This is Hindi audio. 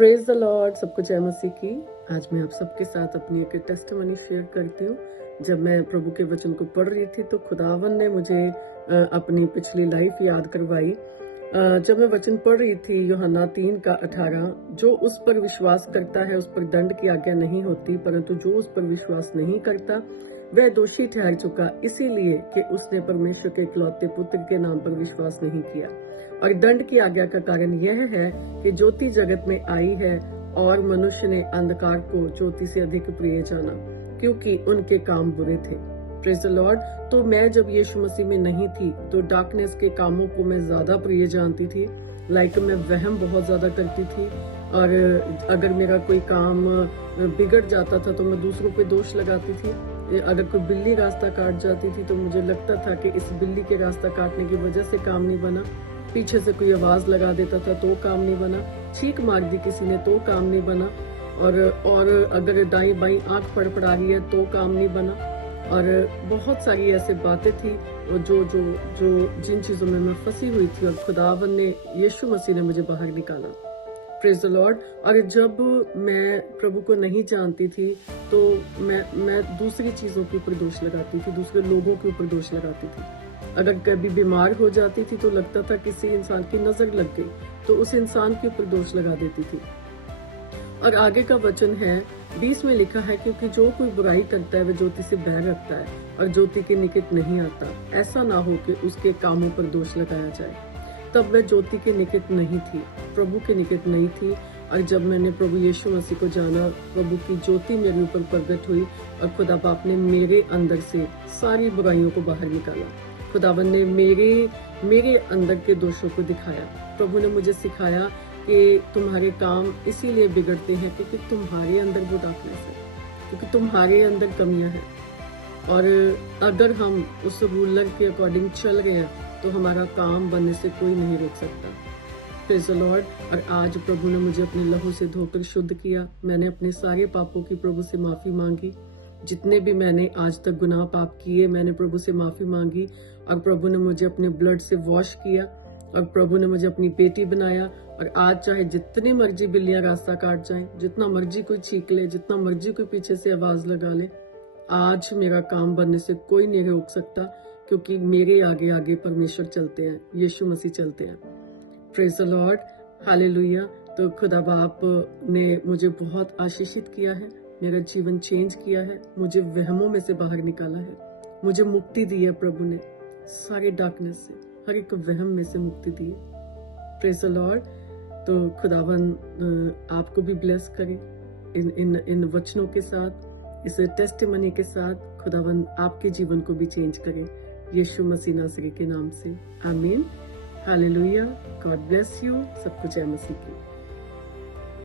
Praise the Lord. सबको जय मसीह की। आज मैं आप सबके साथ अपनी एक टेस्टिमनी शेयर करती हूँ। जब मैं प्रभु के वचन को पढ़ रही थी तो खुदावन ने मुझे अपनी पिछली लाइफ याद करवाई। जब मैं वचन पढ़ रही थी यूहन्ना 3:18, जो उस पर विश्वास करता है उस पर दंड की आज्ञा नहीं होती, परंतु जो उस पर विश्वास नहीं करता वह दोषी ठहर चुका, इसीलिए कि उसने परमेश्वर के इकलौते पुत्र के नाम पर विश्वास नहीं किया। और दंड की आज्ञा का कारण यह है कि ज्योति जगत में आई है और मनुष्य ने अंधकार को ज्योति से अधिक प्रिय जाना, क्योंकि उनके काम बुरे थे। Praise the Lord. तो मैं जब यीशु मसीह में नहीं थी तो डार्कनेस के कामों को मैं ज्यादा प्रिय जानती थी। मैं वहम बहुत ज्यादा करती थी, और अगर मेरा कोई काम बिगड़ जाता था तो मैं दूसरों पे दोष लगाती थी। अगर कोई बिल्ली रास्ता काट जाती थी तो मुझे लगता था कि इस बिल्ली के रास्ता काटने की वजह से काम नहीं बना। पीछे से कोई आवाज लगा देता था तो काम नहीं बना। छींक मार दी किसी ने तो काम नहीं बना। और अगर दाई बाई आंख फड़फड़ा रही है तो काम नहीं बना। और बहुत सारी ऐसी बातें थी जो जो जो जिन चीजों में मैं फंसी हुई थी, और खुदावन ने, यीशु मसीह ने मुझे बाहर निकाला। Praise the Lord. और जब मैं प्रभु को नहीं जानती थी तो मैं दूसरी चीजों के ऊपर दोष लगाती थी, दूसरे लोगों के ऊपर दोष लगाती थी। अगर कभी बीमार हो जाती थी तो लगता था किसी इंसान की नजर लग गई तो उस इंसान के ऊपर दोष लगा देती थी। और आगे का वचन है 20 में लिखा है, क्योंकि जो कोई बुराई करता है वह ज्योति से बैर रखता है और ज्योति के निकट नहीं आता, ऐसा ना हो कि उसके कामों पर दोष लगाया जाए। तब मैं ज्योति के निकट नहीं थी, प्रभु के निकट नहीं थी। और जब मैंने प्रभु यीशु मसीह को जाना, प्रभु की ज्योति मेरे ऊपर प्रकट हुई और खुदा बाप ने मेरे अंदर से सारी बुराइयों को बाहर निकाला। खुदावन ने मेरे अंदर के दोषों को दिखाया। प्रभु ने मुझे सिखाया कि तुम्हारे काम इसीलिए बिगड़ते हैं क्योंकि तुम्हारे अंदर वो डार्कनेस है, क्योंकि तुम्हारे अंदर कमियां हैं। और अगर हम उस रूलर के अकॉर्डिंग चल रहे हैं तो हमारा काम बनने से कोई नहीं रोक सकता। Praise the Lord. और आज प्रभु ने मुझे अपने लहू से धोकर शुद्ध किया। मैंने अपने सारे पापों की प्रभु से माफी मांगी। जितने भी मैंने आज तक गुनाह पाप किए, मैंने प्रभु से माफी मांगी, और प्रभु ने मुझे अपने ब्लड से वॉश किया, और प्रभु ने मुझे अपनी बेटी बनाया। और आज चाहे जितनी मर्जी बिल्लियां रास्ता काट जाएं, जितना मर्जी कोई छींक ले, जितना मर्जी कोई पीछे से आवाज लगा ले, आज मेरा काम बनने से कोई नहीं रोक सकता, क्योंकि मेरे आगे आगे परमेश्वर चलते हैं, यीशु मसीह चलते हैं। Praise the Lord, hallelujah. तो खुदा बाप ने मुझे बहुत आशीषित किया है, मेरा जीवन चेंज किया है, मुझे वहमों में से बाहर निकाला है, मुझे मुक्ति दी है प्रभु ने, सारे डार्कनेस से, हर एक वहम में से मुक्ति दी है। Praise the Lord. तो खुदावन आपको भी ब्लेस करे इन वचनों के साथ, इस टेस्टिमनी के साथ। खुदावन आपके जीवन को भी चेंज करे, यीशु मसीह नासरी के नाम से, आमीन। हालेलुया। God bless you. सबको जय मसीह की।